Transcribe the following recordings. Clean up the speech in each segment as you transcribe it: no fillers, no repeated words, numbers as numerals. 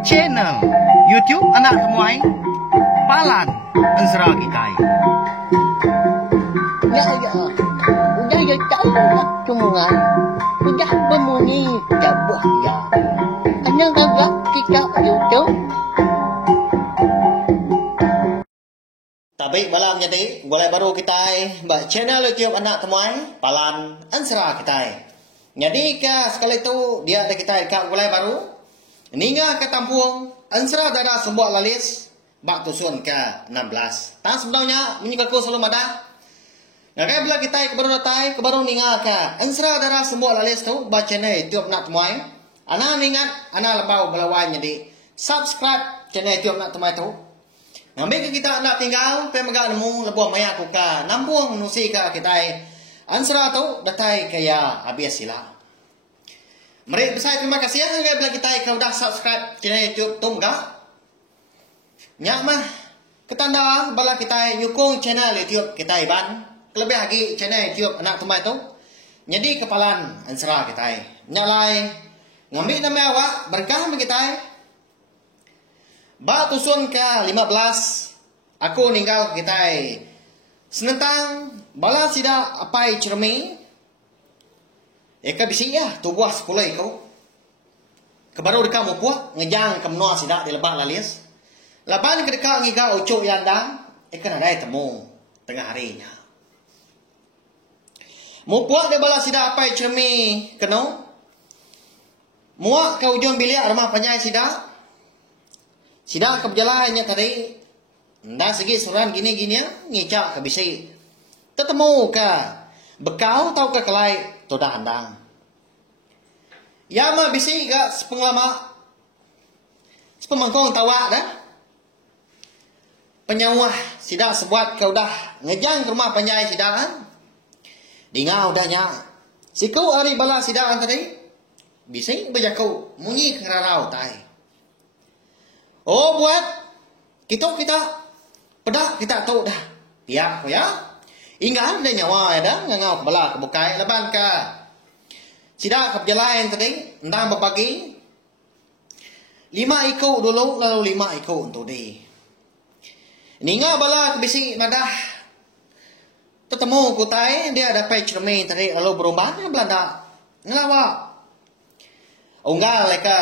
Channel YouTube anak temuai Palan Ensra kita. Ya, udah ya tahu lah semua. Udah bermuni cabut ya. Hanya agak kita YouTube. Tapi malam jadi boleh baru kita buat channel YouTube anak temuai Palan Ensra kita. Jadi sekali itu dia ada kita ikat boleh baru. Ninga ke tampung Ensra ada sebuah lalis bak tusun ke 16. Tak sebenarnya menyikaku selalu ada. Nah, kaya bila kita ke baru ninga ke Ensra ada sebuah lalis tu buat channel YouTube anak temuai. Ana ningat ana lebau belawan jadi subscribe channel YouTube anak temuai tu. Ngambil ke kita nak tinggal pemaga nemu lebuh maya kuka nampung nusi ka kita Ensra tu datai kaya habis sila. Mari besar terima kasih ya bila kita kau dah subscribe channel YouTube tu enggak. Nyak mah ketanda bala kita nyukung channel YouTube kita iban lebih lagi channel YouTube anak tumai tu. Jadi kepalan Ensra kita. Nyak lai ngambil nama awak berkah kita. Ba tusun ke 15 aku ninggal kita senentang bala sida apai cermi eka bisi ya tubuh sekolah kau kebaru dekat mu puak ngejang ke menua sida di lebah lalis laban ke dekat ngiga ucuk yandang eka nadai temu tengah harinya mu puak de bala sida apai cermi keno muak ke ujung bilik rumah penyai sida ke berjalannya tadi nda segi suran gini-gini ngicak ke bisi tetemu ke bekau tau ke kelai tu dah handang. Ya mah bisi ke sepenglama sepemangkong tawa dah. Penyawah sida sebuat kau dah ngejang ke rumah penjai sidaan. Dingau dahnya. Siku hari bala sidaan tadi. Bisi berjakau munyi ke rarau tai. Oh buat kita pedak kita tahu dah. Tiap ya. Ingat ada nyawa ya dah ngau kebala kebukai leban ke sida ke berjalan tadi entah berbagi 5 ikut dulu lalu 5 ikut untuk di ninga bala bisi nadah ketemu kutai dia ada page cermin tadi lalu berubah belanda ngelawa unggal leka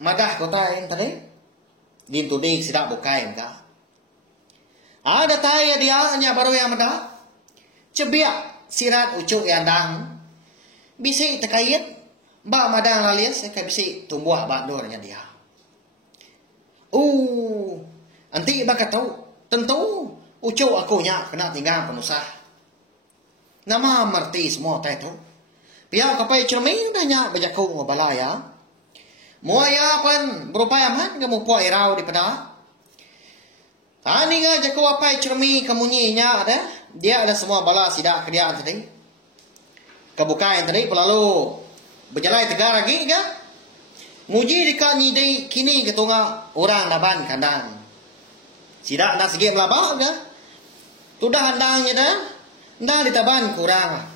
madah kutai tadi gintu di sida bukai enggak ada tai dia hanya baru yang madah cebiak sirat ucuk yandang bisi terkait ba madang lalias ka bisi tumbuh bandurnya dia. Anti ba tahu tentu ucuk aku nya kena tinggal penusah. Nama merti semua tai tu. Pihak kapai cermin nya bajaku ngobalaya. Muaya pan berupaya man kamu puai rau di pada. Tani ga jaku apai cermin kemunyinya ada. Dia ada semua bala sidak kerjaan tadi. Kebukaan tadi lalu berjalan tegar lagi kan? Muji dekat ni kini ketunga orang laban kandang. Sidak nak segi melabak kan? Sudah handangnya dah. Ndak ditaban kurang.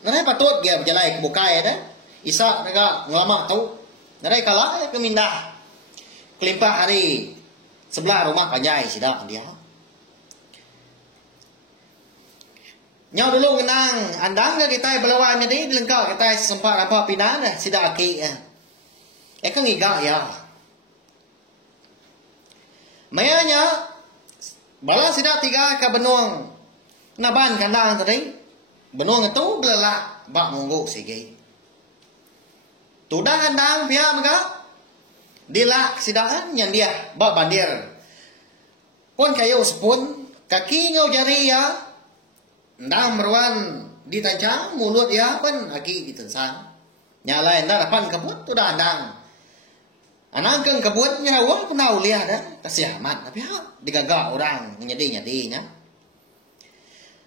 Nanti patut dia berjalan kebukaan dah. Isak mereka ngelamak tu. Nanti kalah kemindah. Kelimpah hari sebelah rumah panjai sidak dia. Nyau dulu kenang andang ke kita belawan jadi lengkap kita sempat apa pindah dah sida aki kan ngigak ya mayanya bala sida tiga ke benuang naban kandang tadi benuang itu belak bak monggo sigi tudah kandang pihak mereka dilak sidaan yang dia bak bandir pun kayu sepun kaki ngau jari ya ndang meruan ditancang mulut ya pun lagi ditensang nyala ndak dapan kebut tu dah ndang anang keng kebut nyawa pun lihat dah kasih amat tapi digagak orang nyedi-nyedinya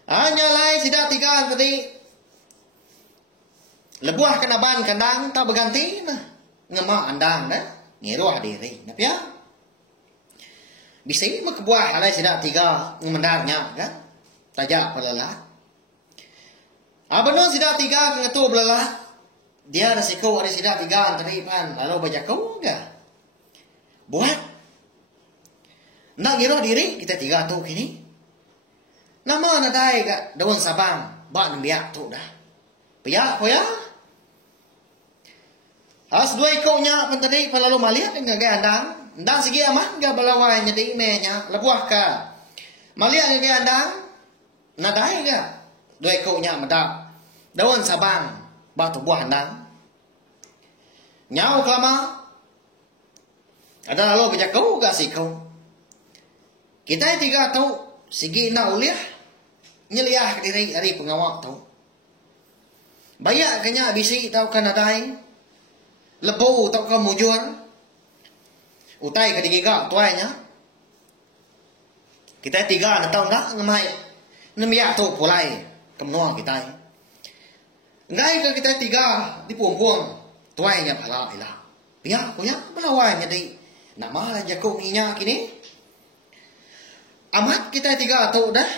nyalai sidak tiga tadi lebuah kenaban kandang tak berganti nah ngemak andang dah ngiruah diri tapi bisa kebuah alai sidak tiga ngemendarnya kan tajak pelalah. Abang sida tiga ngetu belalah dia resiko ada sidak tiga antri pan lalu baca kau enggak buat nak ngira diri kita tiga tu kini nama nadai gak daun sabang bak nembiak tu dah piak ko ya has dua ikutnya penteri lalu maliat dengan gaya andang ndang segi aman ga balawai jadi menya lebuah ka maliat dengan gaya andang nadai ga dua ikutnya medak daun sabang bak tu buah andang nyau kelama ada lalu baca kau ga si kau kita tiga tahu segi nak uliah nyeliah diri dari pengawak tahu banyak kenya bisi tahu kan adai lebu tahu kan mujur utai ke digiga tuainya kita tiga nak tahu nak ngemai nemiak tu pulai kemenua kita ngai ke kita tiga di puang-puang tuainya pala ilah pihak punya belawai jadi nama lah jago minyak kini amat kita tiga tu dah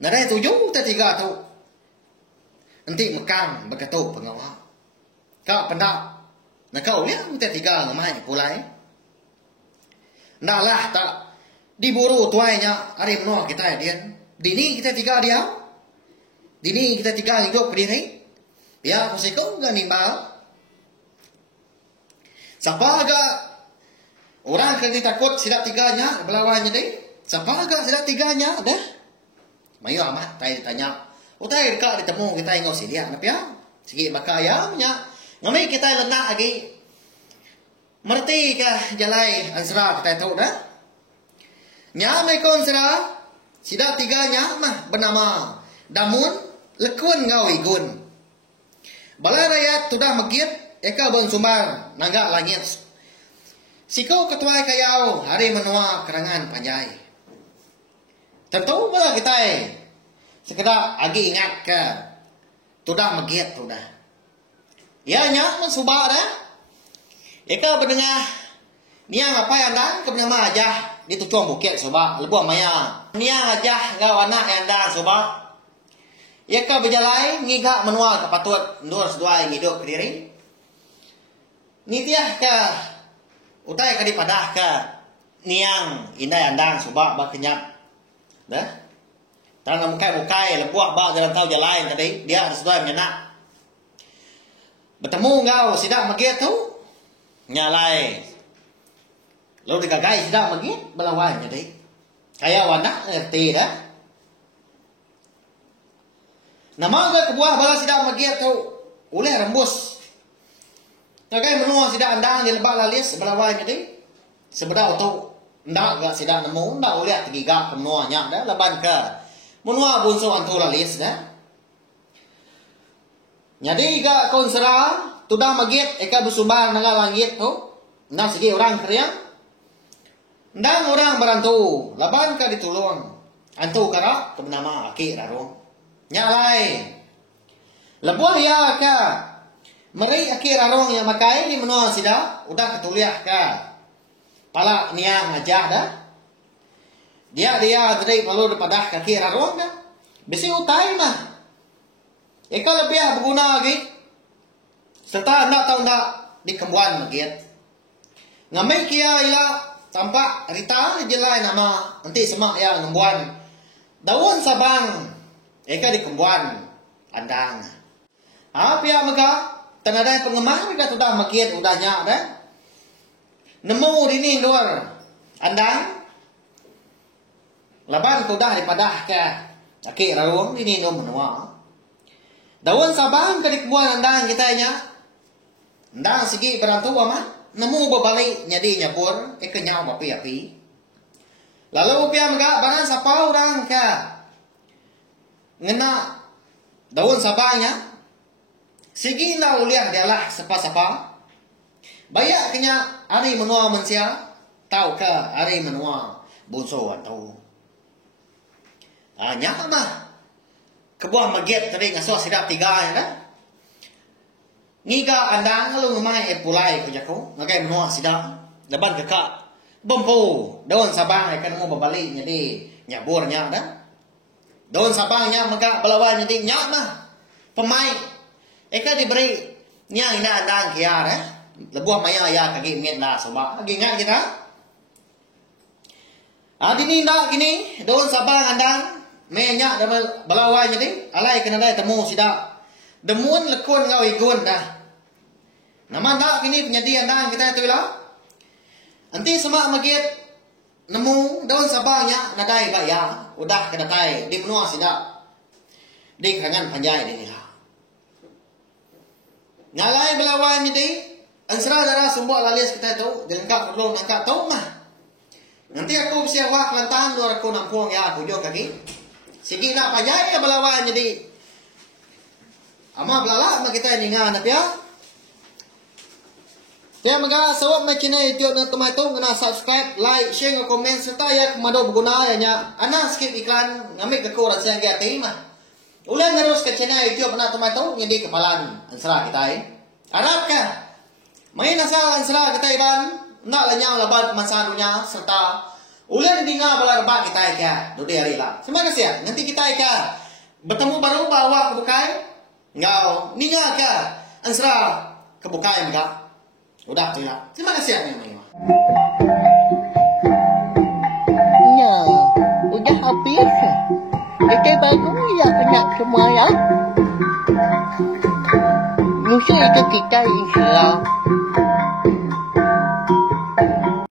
nadai tujuh kita tiga tu nanti mekang berketuk pengawal kau pendak nak kau ya kita tiga ngamai pulai ndak lah tak diburu tuainya hari menua kita dia dini kita tiga dia dini kita tiga hidup berdiri ya kau gak nimbal siapa agak orang kan takut sidak tiganya belawanya deh siapa agak sidak tiganya dah mayu amat tanya utai dekat ditemu kita ingau sidia nap ya segi bakaya nya ngamai kita lenak lagi merti ka jalai ansra kita tahu dah nya mai kon sira sidak tiganya mah bernama damun lekun ngau igun bala rakyat sudah megit eka bon sumbar nanggak langit sikau ketua kayau hari menua kerangan panjai tentu bala kita sekedar agi ingat ke sudah megit sudah ya nya mensubak dah eka berdengar niang apa yang dah ke bernama aja di tujuan bukit subak lebuh maya niang aja ngau anak yang dah subak eka berjalai ngigak menua kepatut ndur seduai hidup diri nitiah ke utai ka dipadah ka niang indah andang subak ba kenyap dah tangan mukai lebuah ba dalam tahu jalan tadi dia sesuai menyenak bertemu ngau sidak megit tu nyalai lalu digagai sidak megit belawan jadi kaya wanak ngerti dah nama ga kebuah bala sidak megit tu oleh rembus kagai menua sidak andang di lebak lalis belawai jadi sebedah tu ndak gak sidak nemu ndak oleh tiga menua nya dah leban ke menua bunso antu lalis dah jadi gak konsera tudah magit eka bersumbar dengan langit tu ndak segi orang kriang ndang orang berantu leban ke ditulung antu kara ke bernama aki rarung nyalai lebuah ya ka meri akhir arong yang makai ni menua sida udah ketuliah ka pala niang aja dah dia dari perlu depadah kaki arong dah bisi utai mah eka lebih berguna lagi serta ndak tahu ndak di kembuan magit ngamai kia ila tampak rita jelai nama nanti semak ya ngembuan daun sabang eka di kembuan andang apa ya maka tanada pengemar kita sudah makin udahnya dah nemu ini luar andang laban sudah dipadah ke aki rawung ini nom menua daun sabang ke dikebuan andang kita nya andang segi berantu amat nemu berbalik nyadi nyabur kenyau api lalu pia megak barang siapa orang ke ngena daun sabangnya segi na uliah dialah sapa-sapa bayak kenya hari menua mensia tahu ke hari menua bunso atau nyak mah kebuah magit tadi ngasuh sidak tiga ya dah ngiga andang lu ngemai pulai ku jako ngagai menua sidak deban kekak bempu daun sabang kan mau berbalik jadi nyaburnya dah daun sabangnya maka belawan jadi nyak mah pemain Eka diberi nyang ina andang kia lebuah maya ya kaki ngen dah sobat. Lagi ingat kita? Dini ndak kini don sabang andang menyak dah balawai jadi alai kena dai temu sida. Demun lekun ngau igun dah. Nama ndak kini penyedi andang kita tu lah. Nanti semak magit nemu daun sabangnya nadai baya udah kena tai di menua sida. Di kangan panjai ni lah. Ngalai belawai jadi ansra darah sumbuh lalis kita tu dilengkap perlu nangkap tu mah. Nanti aku siap wak lantahan luar aku nampung ya aku jauh kaki. Sigi nak panjai ya belawai jadi. Ama belala mak kita ni ngan apa ya? Tiap maga sawab na channel YouTube na tumai tu kena subscribe, like, share, komen serta ya komando berguna ya nya. Ana skip iklan ngamik ke ko rasa yang ti mah. Ulang terus ke channel YouTube na tumai tu ngedi kepalan ansra kita Arab ka. Main asal ansra kita ban nak lanyang labat masa dunia serta ulang dengar bala rebat kita ka. Dodi hari lah. Semangat siap. Nanti kita ka bertemu baru bawa kebukai. Ngau ninga ka ansra kebukai enggak. Udah tu lah. Semangat siap ni. Ya, udah habis. Kita baru ya kena semua ya. Musuh itu kita insya Allah.